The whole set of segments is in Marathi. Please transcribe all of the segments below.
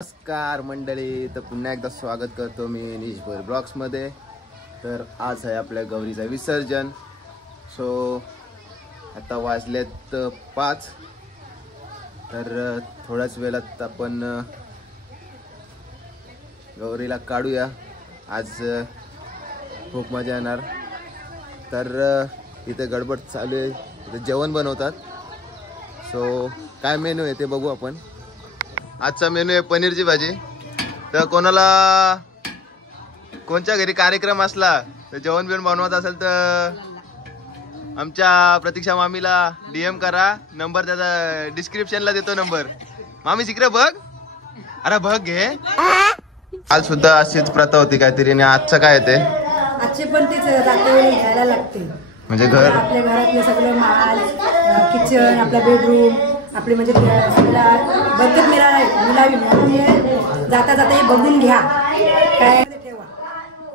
नमस्कार मंडळी, तर पुन्हा एकदा स्वागत करतो मी निश भोयर ब्लॉग्समध्ये। तर आज आहे आपल्या गौरीचा विसर्जन। सो आता वाजलेत 5, तर थोड्याच वेळात आपण गौरीला काढूया। आज खूप मजा येणार। तर इथे गडबड चालू आहे, इथे जेवण बनवतात। सो काय मेनू आहे ते बघू आपण। आजचा मेनू आहे पनीरची भाजी। तर कोणाला कोणच्या घरी कार्यक्रम असला तर जेवण बिवण बनवत असेल तर आमच्या प्रतीक्षा मामीला DM करा। नंबर त्याचा डिस्क्रिप्शनला देतो नंबर। मामी शिकरे बघ, अरे बघ घे। आज सुद्धा अशीच प्रथा होती काहीतरी, आणि आजचं काय ते आजचे पण तेच रात्री घ्यायला लागते। म्हणजे घर आपल्या घरातले सगळे माल, किचन, आपला बेडरूम, आपले म्हणजे बचत मिळावी म्हणून जाता जाता हे बघून घ्या, काय ठेवा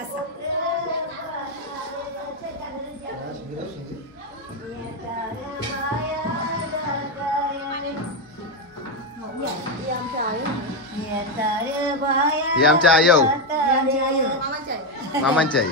असं। ही आमच्या आई हो, मामांची आई।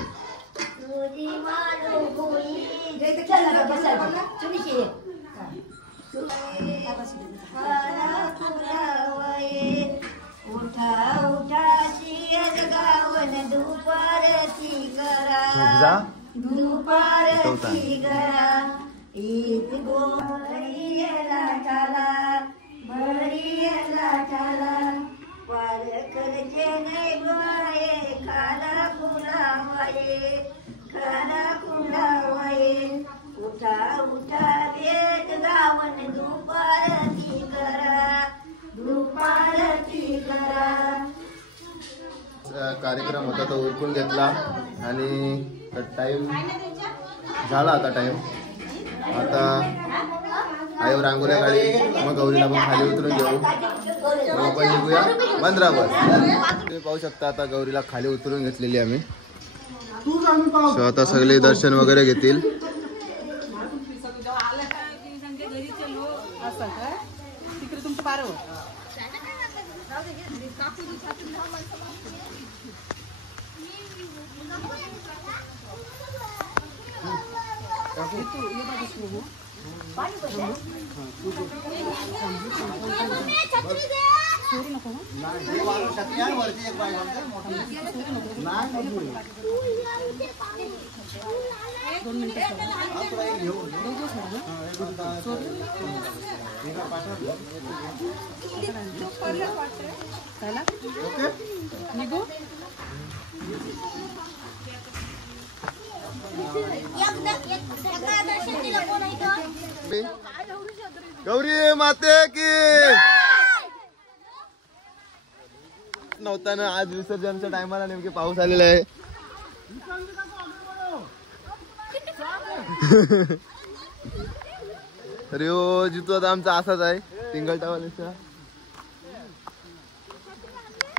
कार्यक्रम होता तो उरकून घेतला आणि टाइम झाला। आता टाइम आता आईवर रांगोळ्या काढी, मग गौरीला पण खाली उतरून घेऊ, मग आपण निघूया मंदिरावर। तुम्ही पाहू शकता आता गौरीला खाली उतरून घेतलेली आम्ही। सो आता सगळे दर्शन वगैरे घेतील। गौरी माते की नव्हता ना, आज विसर्जनच्या टायमाला नेमके पाऊस आलेला आहे। तर यो जितो आता आमचा असाच आहे टिंगलटावाल्याचा।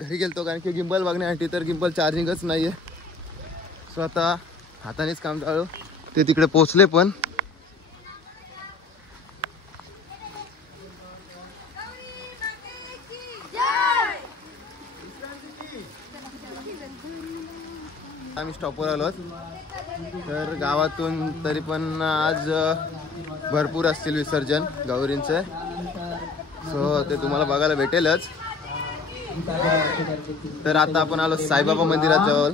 घरी गेलतो कारण की गिंबल बघण्यासाठी, तर गिंबल चार्जिंगच नाहीये। सो आता हातानेच काम चालू। ते तिकडे पोहोचले पण आम्ही स्टॉपवर आलो। तर गावातून तरी पण आज भरपूर असतील विसर्जन गौरींचे। सो ते तुम्हाला बघायला भेटेलच। तर आता आपण आलो साईबाबा मंदिरात जवळ।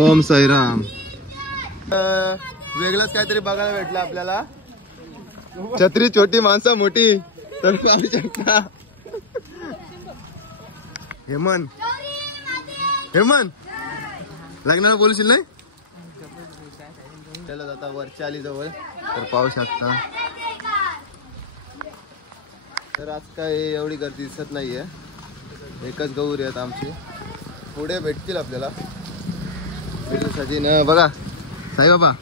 ओम साईराम। वेगळंच काहीतरी बघायला भेटलं आपल्याला। छत्री छोटी माणसं मोठी, तर पाहू शकता। हेमन लग्नाला बोलशील नाही? चला आता वरच्या आली जवळ, तर पाहू शकता। तर आज काय एवढी गर्दी दिसत नाहीये, एकच गौरी आहेत आमची। पुढे भेटतील आपल्याला भेटण्यासाठी ना। बघा साईबाबा,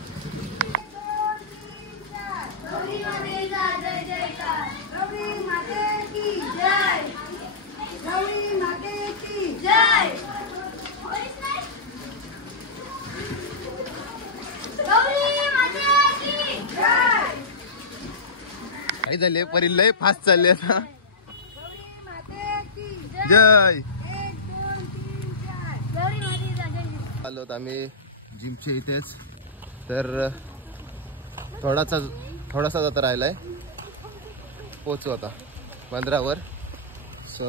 झाले परी लय फास्ट चालले आता. जय आलो आम्ही जिमच्या इथेच. तर थोडासा आता राहिलाय, पोचू आता बंदरावर. सो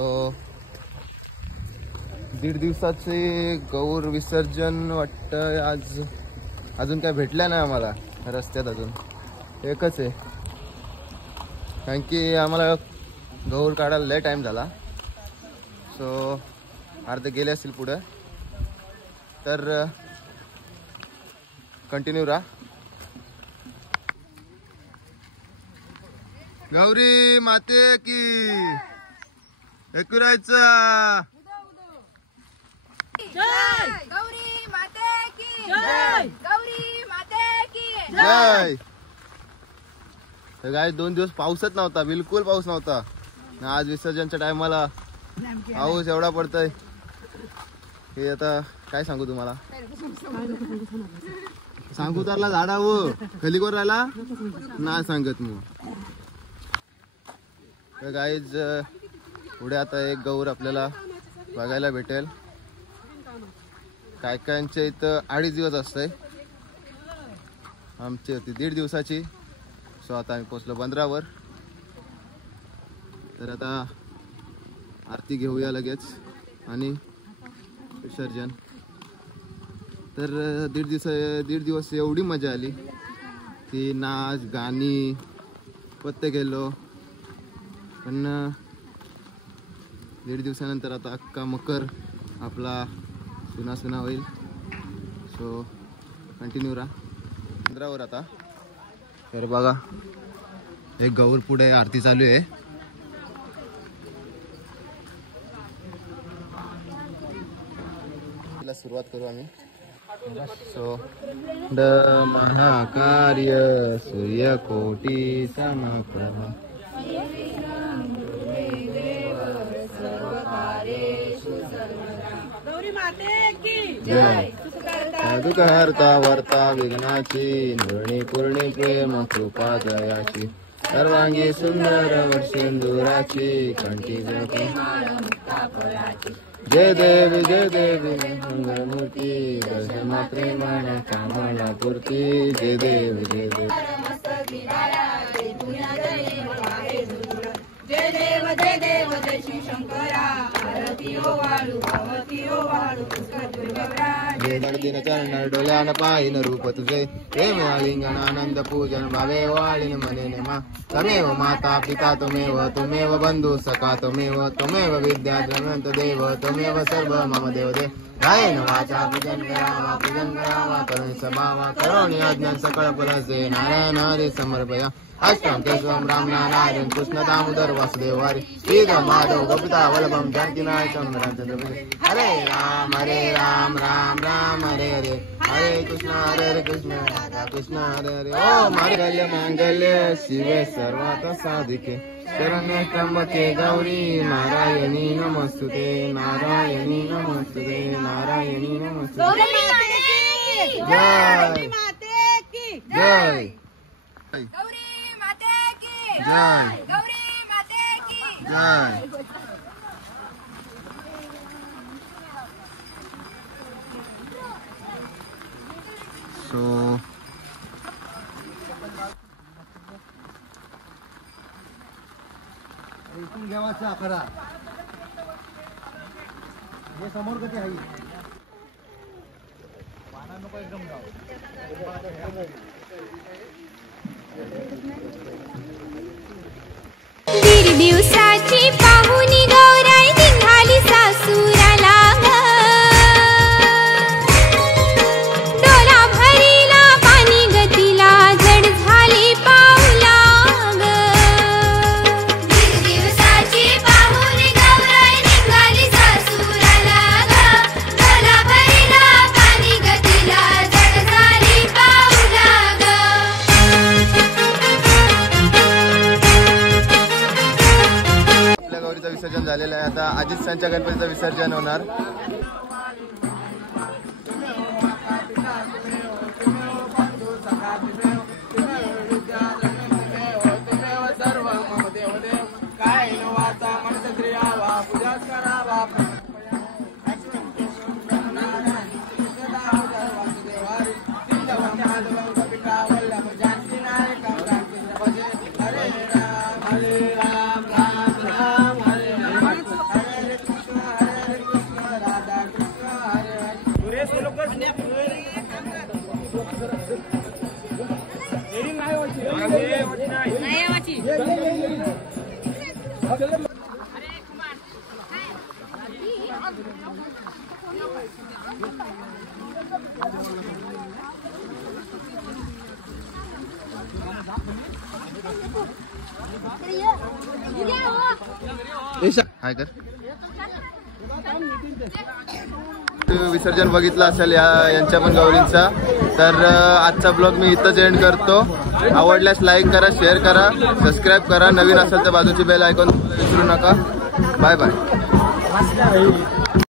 1.5 दिवसाचे गौर विसर्जन वाटतं आज. अजून काय भेटलं नाही आम्हाला रस्त्यात, अजून एकच आहे. कारण की आम्हाला गौर काढायला लय टाइम झाला. सो अर्धे गेले असतील पुढं. तर कंटिन्यू राहा. गौरी माते की एकरायचा. जय गौरी माते की जय. गौरी माते की जय. तर काय 2 दिवस पाऊसच नव्हता, बिलकुल पाऊस नव्हता. आज विसर्जनच्या टायमाला पाऊस एवढा पडतोय की आता काय सांगू तुम्हाला. सांगू तरला झाडा हो खाली कोण राहिला नाही सांगत. मग गाईज पुढे आता एक गौर आपल्याला बघायला भेटेल. काय कायांच्या इथं 2.5 दिवस असतंय, आमची होती 1.5 दिवसाची. सो आता आम्ही पोचलो बंदरावर. तर आता आरती घेऊया लगेच आणि विसर्जन. तर 1.5 दिवस एवढी मजा आली की नाच गाणी पत्ते गेलो. पण 1.5 दिवसानंतर आता अख्खा मकर आपला सुना होईल. सो कंटिन्यू राहा बंदरावर आता. तर बघा एक गौर पुढे आरती चालू आहे. सुरुवात करू आम्ही. सो ड महाकार्य सूर्यकोटी समप्रभा जय. दुःख हरता वर्ता विघ्नाची निर्णी पूर्णी प्रेम कृपा जयाची. सर्वांगी सुंदर वर्षेंदुराची कंठी जपे जय देवी मंगलमूर्ती. दर्शना प्रेमाने कामना पूर्ती. जय देवी जय देवी. जय देव जय श्री शंकरा. आरती ओ वाळू भवती ओ वाळू दिन चरण डोल्यान पाहिन रूप तुझे. प्रेम आलिंगन आनंद पूजन भावे वाळीन मने मा. तमेव माता पिता तुमेव बंधू सखा तुमेव विद्या धनवंत देव तुमेव सर्व मम देव देव. गायन वाचा पूजन करावा करुण सभावा. करोणी अज्ञान सकळ फलसे नारायण हरी समर्पया. अष्टम केशवम राम नारायण कृष्ण दामोदर वासुदेव हरी. श्रीराम माधव गोपिता वल्लभम जानकी नायकम रामचंद्र. हरे राम राम राम हरे हरे. हरे कृष्ण राधा कृष्ण हरे हरे. ओम मांगल्य शिवे सर्वार्थ साधिके. शरण्ये त्र्यंबके गौरी नारायणी नमस्तुते. नारायणी नमस्तुते. नारायणी नमस्तुते. जय जय गौरी माते की जय गौरी माते की जय. सो इथून घ्यावाचा आकडा हे समोर कधी आहे पाना नको एकदम जाऊ. दीड दिवसाची पाहुणी गौराई निघाली सासूराला ग. डोला भरीला पाणी गतीला जड झाली पाऊला ग. दीड दिवसाची पाहुणी गौराई निघाली सासूराला ग. डोला भरीला पाणी गतीला जड झाली पाऊला ग. आपल्या गौरीचं विसर्जन झालेलं आहे. आता अजित सांच्या गणपतीचं विसर्जन होणार. देवाचा मनस क्रियावा पूजाच करावा हाय कर विसर्जन बघितलं असेल यांच्या पण गौरींचा. तर आजचा ब्लॉग मी इथंच एंड करतो. आवडल्यास लाईक करा, शेअर करा, सबस्क्राईब करा. नवीन असेल तर बाजूची बेल आयकॉन विसरू नका. Bye bye.